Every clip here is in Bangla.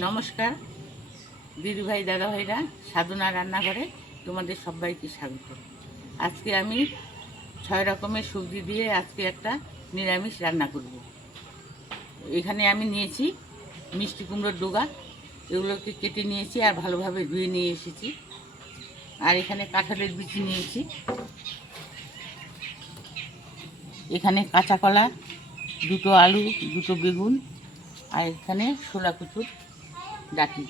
নমস্কার। দিদিভাই দাদাভাইরা সাধনা রান্নাঘরে তোমাদের সবাইকে স্বাগত। আজকে আমি ছয় রকমের সবজি দিয়ে আজকে একটা নিরামিষ রান্না করব। এখানে আমি নিয়েছি মিষ্টি কুমড়োর ডোগা, এগুলোকে কেটে নিয়েছি আর ভালোভাবে ধুয়ে নিয়ে এসেছি। আর এখানে কাঁঠালের বিচি নিয়েছি। এখানে কাঁচা কলা, দুটো আলু, দুটো বেগুন, আর এখানে শোলা কচুর ডাটি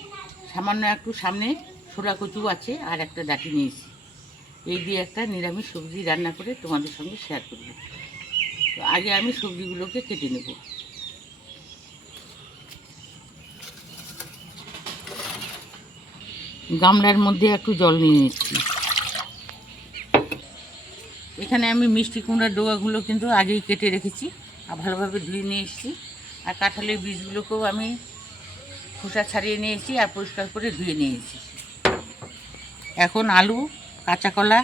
সামান্য একটু সামনে শোলা কচু আছে আর একটা ডাটি নিয়েছি। এই দিয়ে একটা নিরামিষ সবজি রান্না করে তোমাদের সঙ্গে শেয়ার করব। তো আগে আমি সবজিগুলোকে কেটে নেব। গামলার মধ্যে একটু জল নিয়ে নিচ্ছি। এখানে আমি মিষ্টি কুমড়ার ডোগাগুলো কিন্তু আগেই কেটে রেখেছি আর ভালোভাবে ধুয়ে নিয়ে এসেছি। আর কাঁঠালের বীজগুলোকেও আমি খোসা ছাড়িয়ে নিয়েছি আর পরিষ্কার করে ধুয়ে নিয়েছি। এখন আলু, কাঁচা কলা,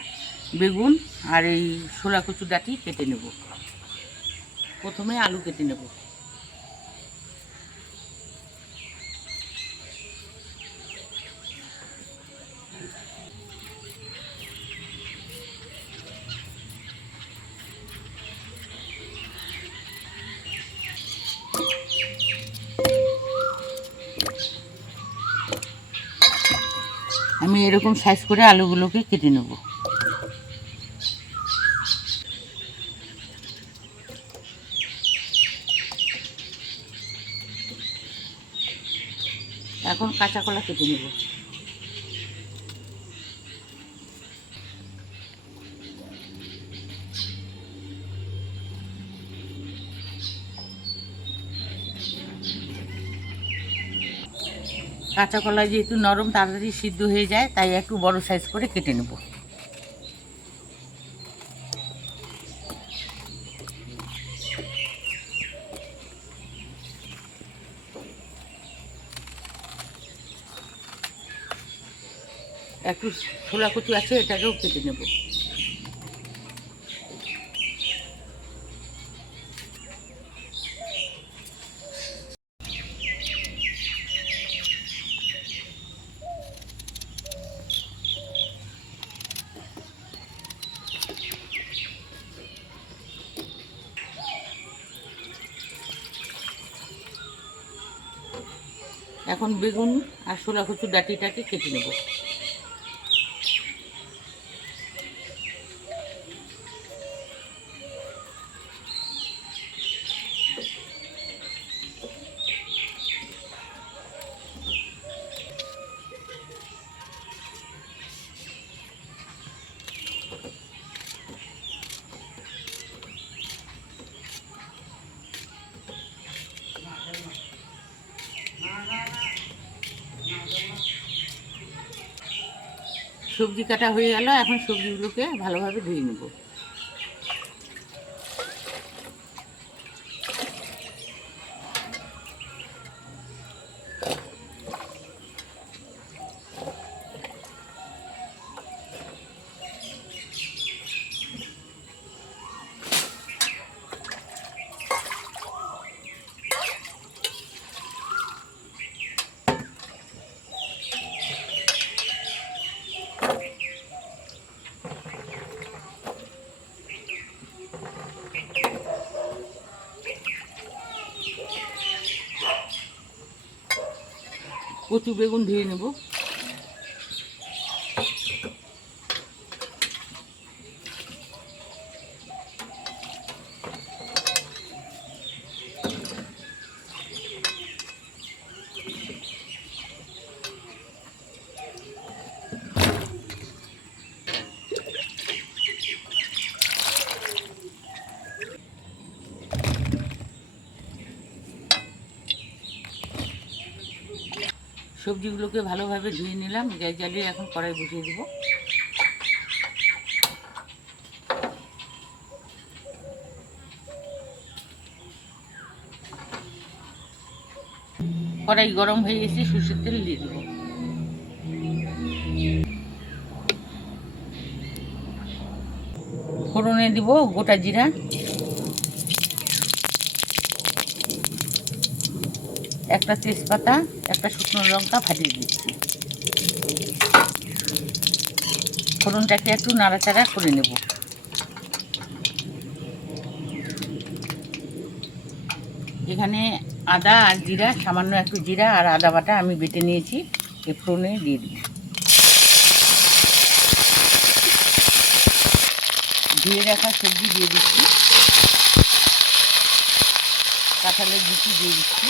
বেগুন আর এই শোলা কচু ডাটি কেটে নেব। প্রথমে আলু কেটে নেব। আমি এরকম সাইজ করে আলুগুলোকে কেটে নেব। এখন কাঁচা কলা কেটে নেব। কাঁচা কলা যেহেতু নরম, তাড়াতাড়ি সিদ্ধ হয়ে যায়, তাই একটু বড় সাইজ করে কেটে নেব। একটু ছোলা কচু আছে, এটাকেও কেটে নেব। এখন বেগুন আর ছোলা কচুর ডাটিটাকে কেটে নেব। সবজি কাটা হয়ে গেল এখন সবজিগুলোকে ভালোভাবে ধুয়ে নেব। কচু বেগুন ধুয়ে নেব। সবজিগুলোকে ভালোভাবে ধুয়ে নিলাম। গ্যাস জ্বালিয়ে এখন কড়াই বসিয়ে দেবো। কড়াই গরম হয়ে গেছে, সর্ষের তেল দিয়ে দেবো। ফোড়নে দিব গোটা জিরা। একটা তেজপাতা, একটা শুকনো লঙ্কা ভাজিয়ে দিচ্ছি। ফোড়নটাকে একটু নাড়াচাড়া করে নেব। এখানে আদা আর জিরা, সামান্য একটু জিরা আর আদা বাটা আমি বেটে নিয়েছি। এই ফোড়নে দিয়ে দিই ধুয়ে রাখা সবজি দিয়ে দিচ্ছি। কাঁঠালের বিচি দিয়ে দিচ্ছি।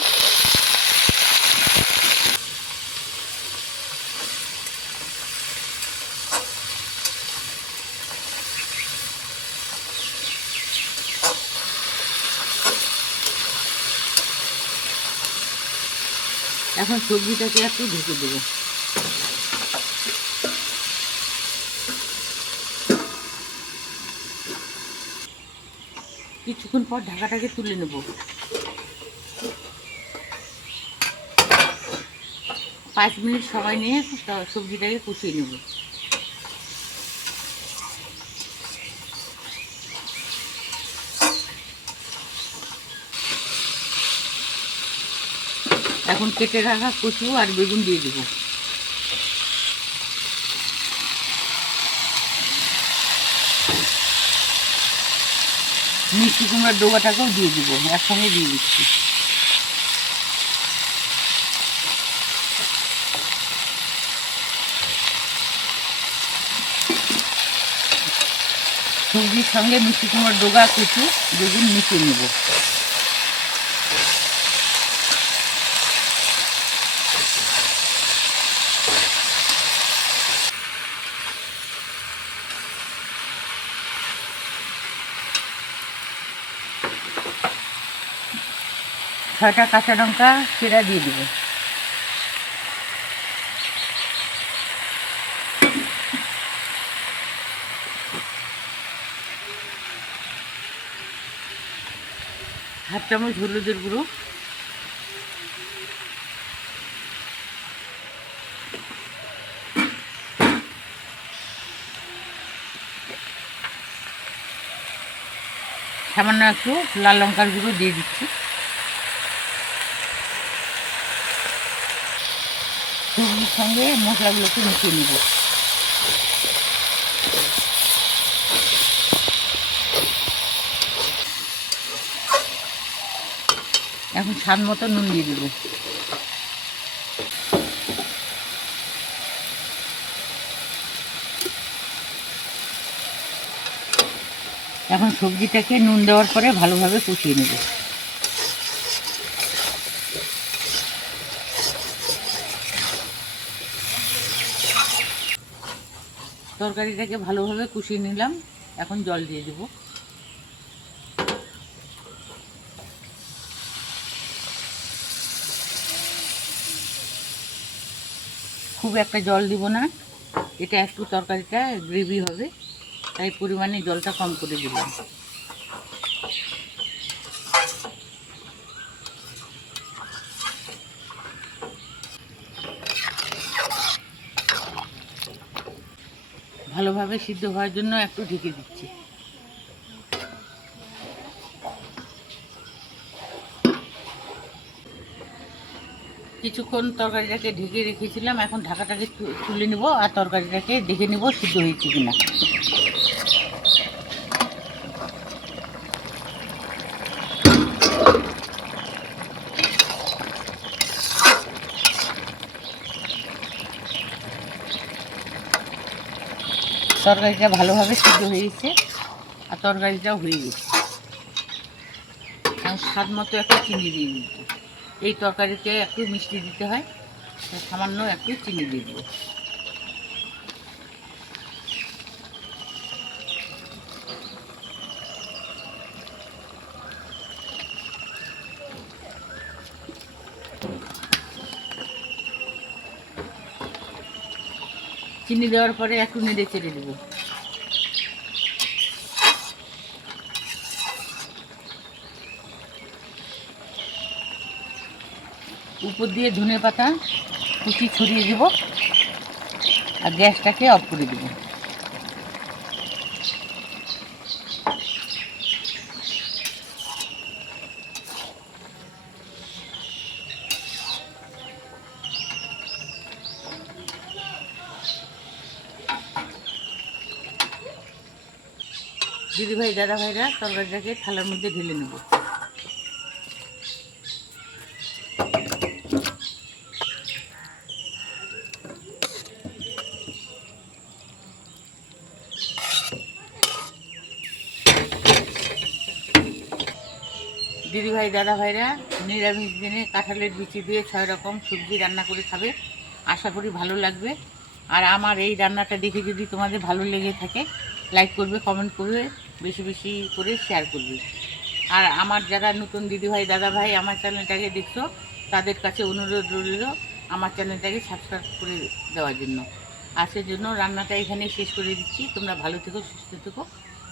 এখন সবজিটাকে একটু ঢেকে দেবো। কিছুক্ষণ পর ঢাকাটাকে তুলে নেব। পাঁচ মিনিট সময় নিয়ে সবজিটাকে কষিয়ে নেব। এখন কেটে রাখা কচু আর বেগুন দিয়ে দেবো। মিষ্টি কুমড়ার ডোবাটাকেও দিয়ে দিব, একসঙ্গে দিয়ে দিচ্ছি। সবজির সঙ্গে মিষ্টি কুমড়ার ডোগা, কুচু, বেগুন মিশিয়ে নেব। ছয়টা কাঁচা লঙ্কা সেরা দিয়ে দিব। হাফ চামচ হলুদের গুঁড়ো। সামান্য একটু লাল লঙ্কার গুঁড়ো দিয়ে দিচ্ছি। সবজির সঙ্গে মশলাগুলোকে মিশিয়ে নেব। এখন স্বাদ মতো নুন দিয়ে দেবো। এখন সবজিটাকে নুন দেওয়ার পরে ভালোভাবে কষিয়ে নেব। তরকারিটাকে ভালোভাবে কুষিয়ে নিলাম। এখন জল দিয়ে দেবো। খুব একটা জল দিব না। এটা একটু তরকারিটা গ্রেভি হবে, তাই পরিমাণে জলটা কম করে দিলাম। ভালোভাবে সিদ্ধ হওয়ার জন্য একটু ঢেকে দিচ্ছি। কিছুক্ষণ তরকারিটাকে ঢেকে রেখেছিলাম, এখন ঢাকাটাকে তুলে নেব, আর তরকারিটাকে দেখে নিব সিদ্ধ হয়েছে কিনা। তরকারিটা ভালোভাবে সিদ্ধ হয়েছে আর তরকারিটাও হয়ে গেছে। আমি স্বাদ মতো একটু চিনি দিয়ে দিতে এই তরকারিতে একটু মিষ্টি দিতে হয় সামান্য একটু চিনি দিয়ে দেবো। চিনি দেওয়ার পরে একটু নেড়ে চেড়ে দেবো। উপর দিয়ে ধনে পাতা কুচি ছড়িয়ে দেব আর গ্যাসটাকে অফ করে দেব। দিদিভাই দাদা ভাইরা, তরকারিটাকে থালার মধ্যে ঢেলে নেব। দিদিভাই দাদা ভাইরা, নিরামিষ দিনে কাঁঠালের বিচি দিয়ে ছয় রকম সবজি রান্না করে খাবে। আশা করি ভালো লাগবে। আর আমার এই রান্নাটা দেখে যদি তোমাদের ভালো লেগে থাকে লাইক করবে কমেন্ট করবে। বেশি বেশি করে শেয়ার করবে। আর আমার যারা নতুন দিদিভাই, দাদাভাই আমার চ্যানেলটাকে দেখছ, তাদের কাছে অনুরোধ রইল আমার চ্যানেলটাকে সাবস্ক্রাইব করে দেওয়ার জন্য। আর সেজন্য রান্নাটা এখানে শেষ করে দিচ্ছি। তোমরা ভালো থেকো, সুস্থ থেকো।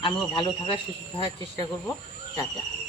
আমিও ভালো থাকার সুস্থ থাকার চেষ্টা করব। টাটা।